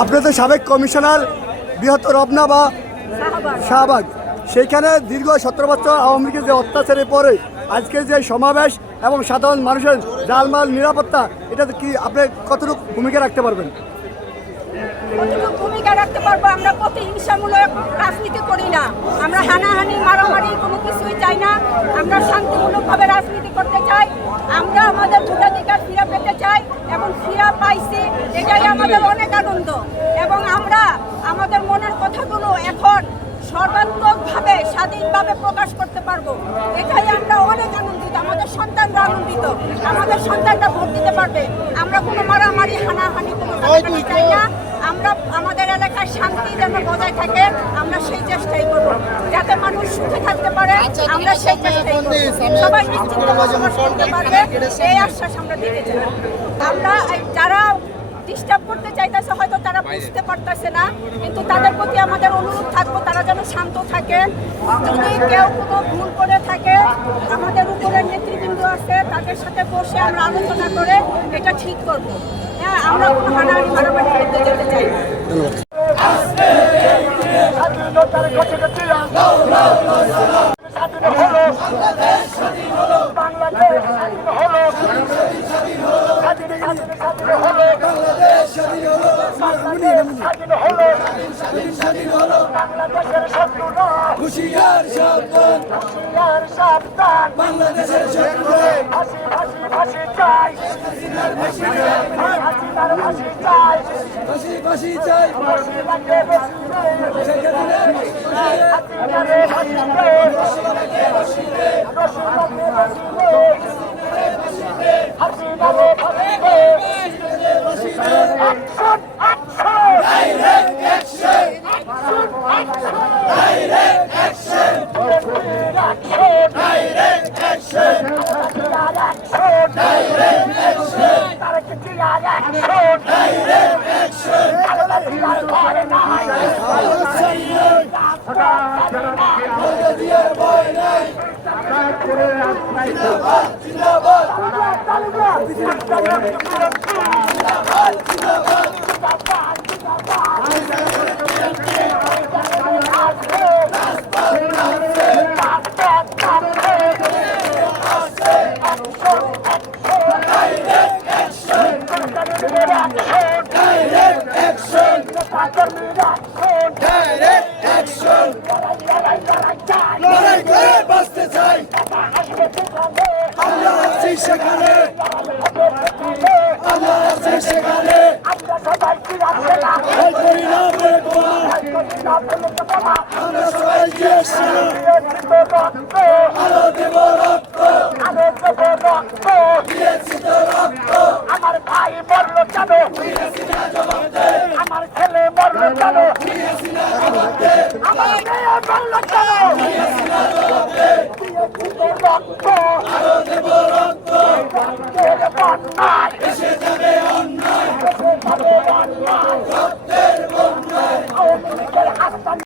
আপনি তো সাবেক কমিশনার বৃহত্তর রমনা বা শাহবাগ, সেইখানে দীর্ঘ 17 বছর আওয়ামী লীগের যে অত্যাচারের পরে আজকের যে সমাবেশ এবং সাধারণ মানুষের জালমাল নিরাপত্তা, এটাতে কি আপনি কতটুকু ভূমিকা রাখতে পারবেন? কতটুকু ভূমিকা রাখতে পারবো? আমরা প্রতিহিংসামূলক রাজনীতি করি না, আমরা হানাহানি মারামারি কোনো কিছুই চাই না। আমরা শান্তিমূলকভাবে রাজনীতি করতে চাই, আমরা আমাদের ভোটাধিকার ফিরে পেতে চাই এবং ফিরে পাইছি, এটাই আমাদের অনেক আনন্দ। এবং আমরা আমাদের মনের কথাগুলো এখন সর্বাত্মকভাবে স্বাধীনভাবে প্রকাশ করতে পারবো, এটাই আমরা অনেক আনন্দিত। আমাদের সন্তানরা আনন্দিত, আমাদের সন্তানরা ভোট দিতে পারবে। আমরা কোনো মারামারি হানাহানি কোনো চাই না। আমরা আমাদের এলাকার শান্তি যেন বজায় থাকে, আমরা সেই চেষ্টাই করব, যাতে মানুষ সুখে থাকতে পারে। আমরা সেই চেষ্টাই করব, সবাই নিশ্চিন্তে বসবাস করতে পারবে, এই আশ্বাস আমরা দিতে চাই। আমরা যারা ডিস্টার্ব করতে চাইতেছে হয়তো তারা বুঝতে পারতেছে না, কিন্তু তাদের প্রতি আমাদের অনুরোধ থাকবো তারা যেন শান্ত থাকে। যদি কেউ কোনো ভুল করে থাকে, আমাদের উপরের নেতৃবৃন্দ আছে, তাদের সাথে বসে আমরা আলোচনা করে এটা ঠিক করব। হ্যাঁ, আমরা কোনো হানাহানি মারামারি করতে যেতে চাই না। হুশিয়ার সাবধান, বাংলাদেশের শত্রুরা ফাঁসি ফাঁসি ফাঁসি চাই, হাসিনার ফাঁসি চাই, ফাঁসি ফাঁসি চাই, ফাঁসি লাগে বেশি হাসিনারে ফাঁসি দে, হাসিনারে ফাঁসি দে। Action! Action! Direct action! Action! Action! Direct action! Direct action! Direct action! Direct action! Direct action! লড়াই করে বাঁচতে চাই, আমরা আছি সেখানে, আমরা আছি সেখানে, ভয় করি না বলে বোমা, আমরা সবাই আলো দেব রক্ত, দিয়েছি তো রক্ত, আমার ভাই মরলো কেন, আমার ছেলে মরলো কেন, আমার মেয়ে মরলো কেন, রক্ত